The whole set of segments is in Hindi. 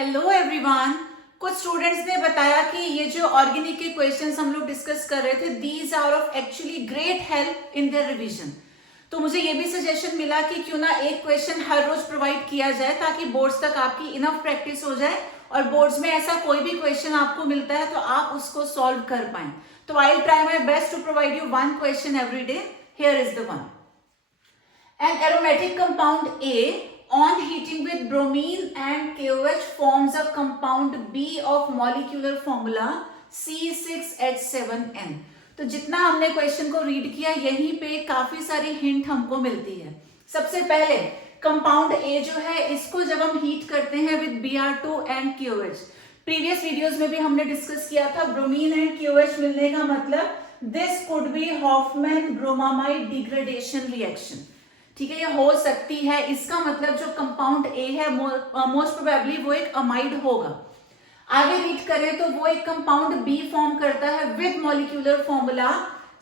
Hello everyone. कुछ स्टूडेंट्स ने बताया कि ये जो ऑर्गेनिक के क्वेश्चंस हम लोग डिस्कस कर रहे थे, these are of actually great help in their revision. तो मुझे ये भी सजेशन मिला कि क्यों ना एक क्वेश्चन हर रोज प्रोवाइड किया जाए ताकि बोर्ड्स तक आपकी इनफ प्रैक्टिस हो जाए और बोर्ड्स में ऐसा कोई भी क्वेश्चन आपको मिलता है तो आप उसको सॉल्व कर पाए। तो I will try my best to provide you one question every day. Here is the one. An aromatic compound A on heating with bromine and KOH forms a compound B of molecular formula C6H7N। तो जितना हमने क्वेश्चन को रीड किया यहीं पे काफी सारी हिंट हमको मिलती है। सबसे पहले कंपाउंड A जो है इसको जब हम हीट करते हैं with Br2 and KOH, previous videos में भी हमने डिस्कस किया था ब्रोमीन एंड KOH मिलने का मतलब this could be Hofmann bromamide degradation reaction. ठीक है, ये हो सकती है। इसका मतलब जो कंपाउंड ए है मोस्ट प्रोबेबली वो एक अमाइड होगा। आगे रीड करें तो वो एक कंपाउंड बी फॉर्म करता है विद मॉलिक्यूलर फॉर्मूला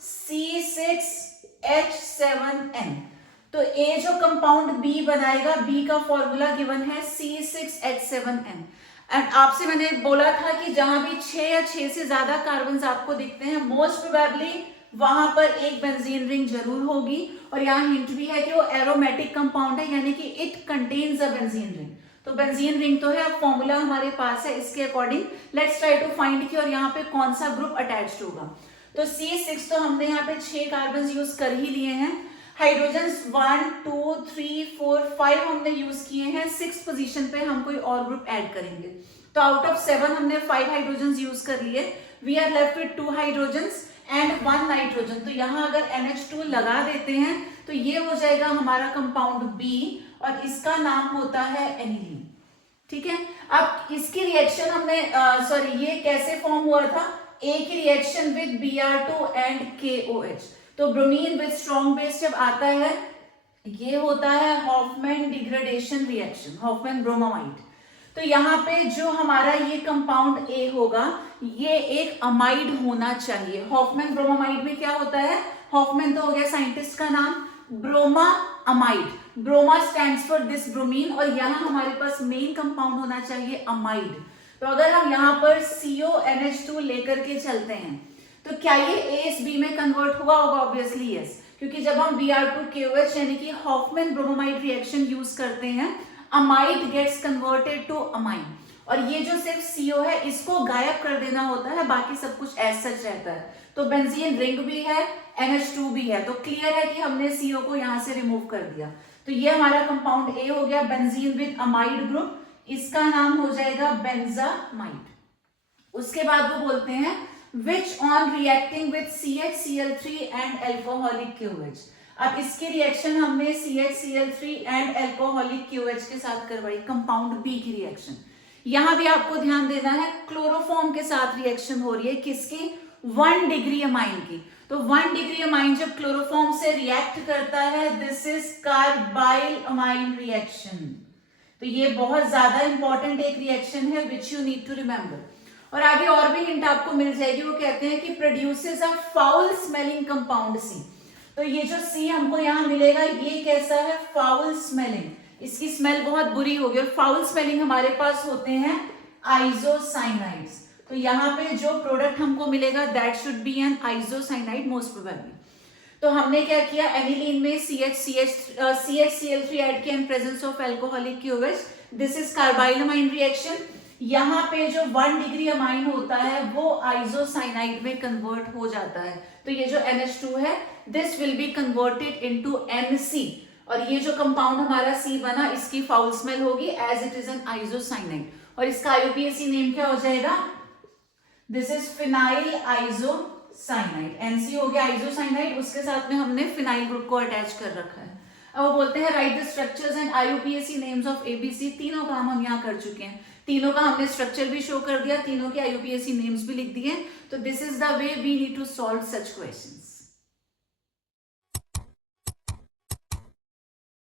C6H7N। तो ए जो कंपाउंड बी बनाएगा, बी का फॉर्मूला गिवन है C6H7N। एंड आपसे मैंने बोला था कि जहां भी 6 या 6 से ज्यादा कार्बन आपको दिखते हैं मोस्ट प्रोबेबली वहां पर एक बेंजीन रिंग जरूर होगी। और यहाँ हिंट भी है कि वो एरोमेटिक कंपाउंड है, यानी कि it contains a benzene ring. तो बेंजीन रिंग तो है, अब फॉर्मूला हमारे पास है, इसके according let's try to find कि और यहाँ पे कौन सा ग्रुप अटैच्ड होगा। तो C6 तो हमने यहाँ पे 6 कार्बन यूज कर ही लिए हैं। हाइड्रोजन 1 2 3 4 5 हमने यूज किए हैं। 6 पोजीशन पे हम कोई और ग्रुप ऐड करेंगे। तो आउट ऑफ 7 हमने 5 हाइड्रोजन यूज कर लिए। We are left with 2 hydrogen and 1 nitrogen. तो यहाँ अगर NH2 लगा देते हैं तो ये हो जाएगा हमारा कंपाउंड B और इसका नाम होता है एनिलीन। ठीक है, अब इसकी रिएक्शन हमने ये कैसे फॉर्म हुआ था? A की reaction with Br2 and KOH। तो ब्रोमीन विद स्ट्रॉन्ग बेस जब आता है ये होता है Hofmann degradation reaction, Hofmann bromamide. तो यहाँ पे जो हमारा ये कंपाउंड ए होगा ये एक अमाइड होना चाहिए। हॉफमैन ब्रोमामाइड में क्या होता है? हॉफमैन तो हो गया साइंटिस्ट का नाम, bromamide, broma stands for this bromine, और यहाँ हमारे पास मेन कंपाउंड होना चाहिए अमाइड। तो अगर हम यहाँ पर CONH2 लेकर के चलते हैं तो क्या ये AS B में कन्वर्ट होगा? ऑब्वियसली यस, क्योंकि जब हम Br2 KOH यानी कि हॉफमैन ब्रोमामाइड रिएक्शन यूज करते हैं amide gets converted to amine, और ये जो सिर्फ CO है इसको गायब कर देना होता है, बाकी सब कुछ एज सच रहता है। तो बेंजीन रिंग भी है, NH2 भी है, तो क्लियर है कि हमने CO को यहां से रिमूव कर दिया। तो ये हमारा कंपाउंड A हो गया बेंजीन विद अमाइड ग्रुप, इसका नाम हो जाएगा बेंजामाइड। उसके बाद वो बोलते हैं which on reacting with CHCl3 and alcoholic KOH। अब इसकी रिएक्शन हमने CHCl3 एंड एल्कोहलिक KOH के साथ करवाई, कंपाउंड B की रिएक्शन। यहां भी आपको ध्यान देना है क्लोरोफॉर्म के साथ रिएक्शन हो रही है, किसकी? 1 डिग्री अमाइन की। तो 1 डिग्री अमाइन जब क्लोरोफॉर्म से रिएक्ट करता है this is carbyl amine reaction. तो ये बहुत ज्यादा इंपॉर्टेंट एक रिएक्शन है which you need to remember. और आगे और भी हिंट आपको मिल जाएगी, वो कहते हैं कि प्रोड्यूसेस अ फाउल स्मेलिंग कंपाउंड C। तो ये जो C हमको यहाँ मिलेगा ये कैसा है? फाउल स्मेलिंग, इसकी स्मेल बहुत बुरी होगी। और फाउल स्मेलिंग हमारे पास होते हैं आइसोसाइनाइड्स। तो यहाँ पे जो प्रोडक्ट हमको मिलेगा that should be an isocyanide most probably. तो हमने क्या किया, एनिलीन में CHCl3 ऐड किया in presence of alcoholic KOH, this is carbyl amine reaction. यहाँ पे जो 1 डिग्री अमाइन होता है वो आइसोसाइनाइड में कन्वर्ट हो जाता है। तो ये जो NH2 है this will be converted into NC, और ये जो कंपाउंड हमारा C बना इसकी फाउल स्मेल होगी as it is an isocyanide, और इसका IUPAC नेम क्या हो जाएगा? This is phenyl isocyanide. NC हो गया आइसोसाइनाइड, उसके साथ में हमने फिनाइल ग्रुप को अटैच कर रखा है। अब वो बोलते हैं right the structures and IUPAC names of ABC। तीनों काम हम यहाँ कर चुके हैं, तीनों का हमने स्ट्रक्चर भी शो कर दिया, तीनों के IUPAC नेम्स भी लिख दिए। तो this is the way we need to solve such question.